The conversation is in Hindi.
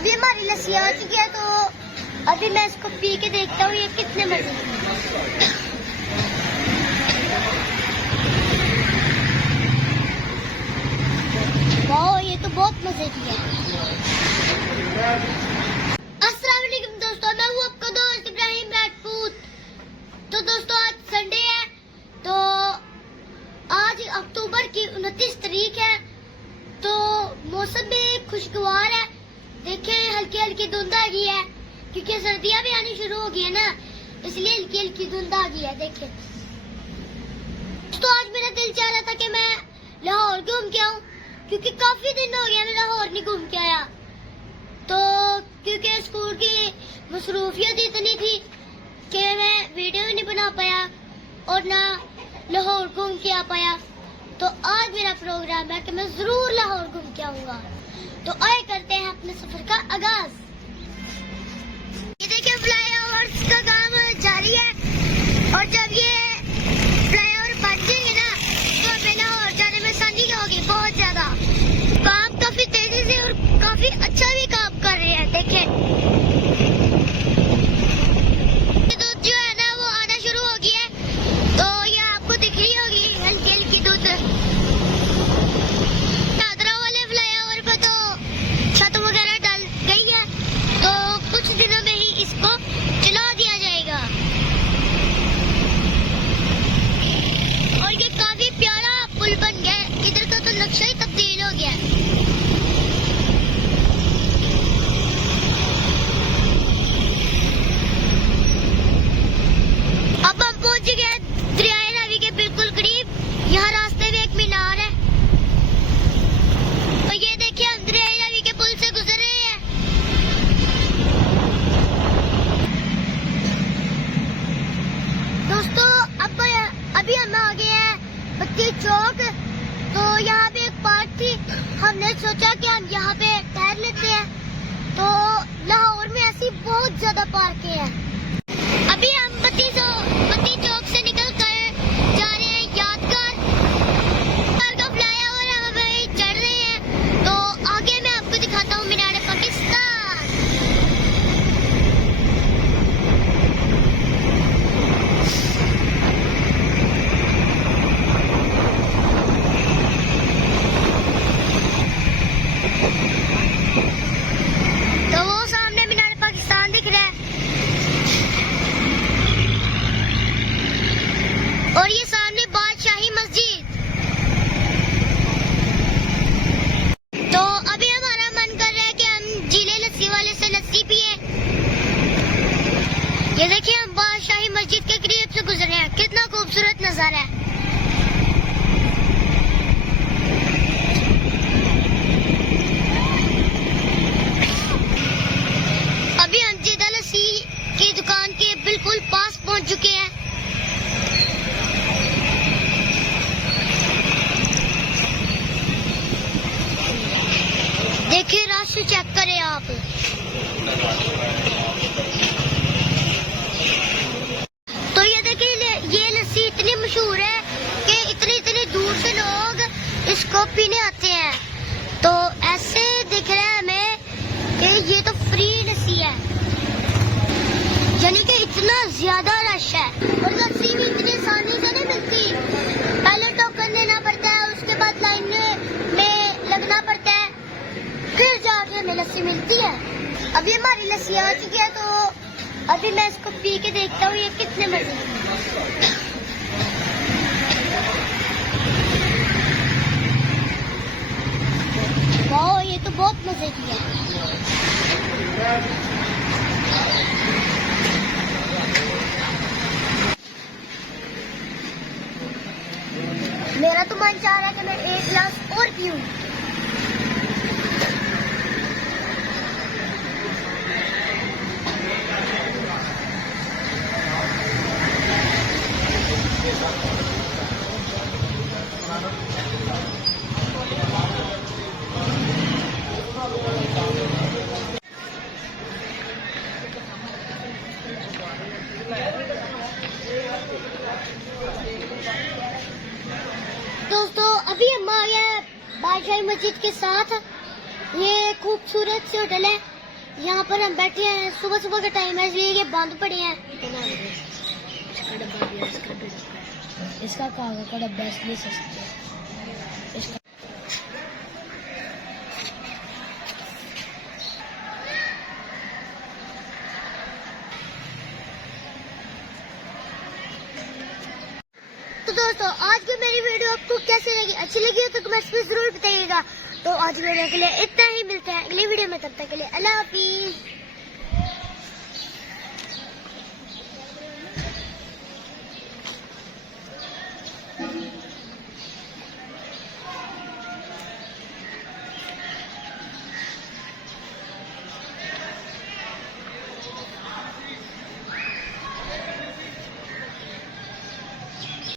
अभी हमारी लस्सी आ चुकी है, तो अभी मैं इसको पी के देखता हूँ ये कितने मजे की है। वाह, ये तो बहुत मजे की है। अस्सलाम वालेकुम दोस्तों, मैं हूँ आपका दोस्त इब्राहिम राजपूत। तो दोस्तों आज संडे है, तो आज अक्टूबर की 29 तारीख है, तो मौसम भी खुशगवार है। देखें हल्की हल्की धुंध आ गई है, क्योंकि सर्दियां भी आनी शुरू हो गई है ना, इसलिए हल्की हल्की धुंध आ गई है। देखें तो आज मेरा दिल चाह रहा था कि मैं लाहौर घूम के आऊं, क्योंकि काफी दिन हो गया मैं लाहौर नहीं घूम के आया। तो क्योंकि स्कूल की मसरूफियत इतनी थी कि मैं वीडियो नहीं बना पाया और ना लाहौर घूम के आ पाया। तो आज मेरा प्रोग्राम है कि मैं जरूर लाहौर घूम के आऊंगा। तो आए करते हैं अपने सफर का आगाज। ये देखिए फ्लाईओवर्स का काम जारी है, और जब ये फ्लाईओवर बन जाएंगे ना तो हमें लाहौर जाने में आसानी होगी बहुत ज्यादा। काम काफी तेजी से और काफी अच्छा भी काम कर रहे हैं। देखें दूध जो है ना वो आना शुरू हो गया है, तो ये आपको दिख रही होगी हल्की हल्की दूध। दादरा वाले फ्लाईओवर पर तो छत वगैरह डल गई है, तो कुछ दिनों में ही इसको चला दिया जाएगा। और ये काफी प्यारा पुल बन गया है, इधर का तो नक्शा ही तब्दील हो गया है। अब हम पहुंच गए दरियाए रावी के बिल्कुल करीब। यहाँ रास्ते में एक मीनार है, तो ये देखिए हम दरियाए रावी के पुल से गुजर रहे हैं। दोस्तों अभी हम आ गए हैं बत्ती चौक। तो यहाँ पे एक पार्क थी, हमने सोचा कि हम यहाँ पे ठहर लेते हैं। तो लाहौर में ऐसी बहुत ज्यादा पार्कें हैं। अभी हम बत्ती चौक से निकल कर जा रहे हैं यादगार का फ्लाईओवर, हम अभी चढ़ रहे हैं। तो आगे मैं आपको दिखाता हूँ मीनार पाकिस्तान। तो वो सामने मीनार पाकिस्तान दिख रहा है, और ये सामने बादशाही मस्जिद। तो अभी हमारा मन कर रहा है कि हम जीले लस्सी वाले से लस्सी पिए। ये देखिए हम बादशाही मस्जिद के करीब से गुजरे हैं, कितना खूबसूरत नजारा है। अभी हम जीला लस्सी की दुकान के बिल्कुल पास पहुंच चुके हैं। देखिए रश चेक करें आप। तो ये देखिए ये लस्सी इतनी मशहूर है कि इतनी दूर से लोग इसको पीने आते हैं। तो ऐसे दिख रहा है हमें कि ये तो फ्री लस्सी है, यानी कि इतना ज्यादा रश है। और लस्सी भी इतनी आसानी से नहीं मिलती, पहले टोकन लेना पड़ता है, उसके बाद लाइन में लगना पड़ता है, फिर जाके हमें लस्सी मिलती है। अभी हमारी लस्सी आ चुकी है, तो अभी मैं इसको पी के देखता हूँ ये कितने मजे की है। वाह, ये तो बहुत मजे की है। मेरा तो मन चाह रहा है कि मैं एक गिलास और पीऊं। दोस्तों अभी हम आ गए बादशाही मस्जिद के साथ। ये खूबसूरत से होटल है, यहाँ पर हम बैठे हैं, सुबह सुबह का टाइम है इसलिए ये बंद पड़े हैं। इसका डब्बा भी है, इसका कागज का डब्बा इसलिए सस्ते है। इसका तो दोस्तों आज की मेरी वीडियो आपको कैसी लगी, अच्छी लगी हो तो कमेंट्स में जरूर बताइएगा। तो आज वीडियो के लिए इतना ही, मिलते हैं अगली वीडियो में, तब तक के लिए अल्लाह हाफिज।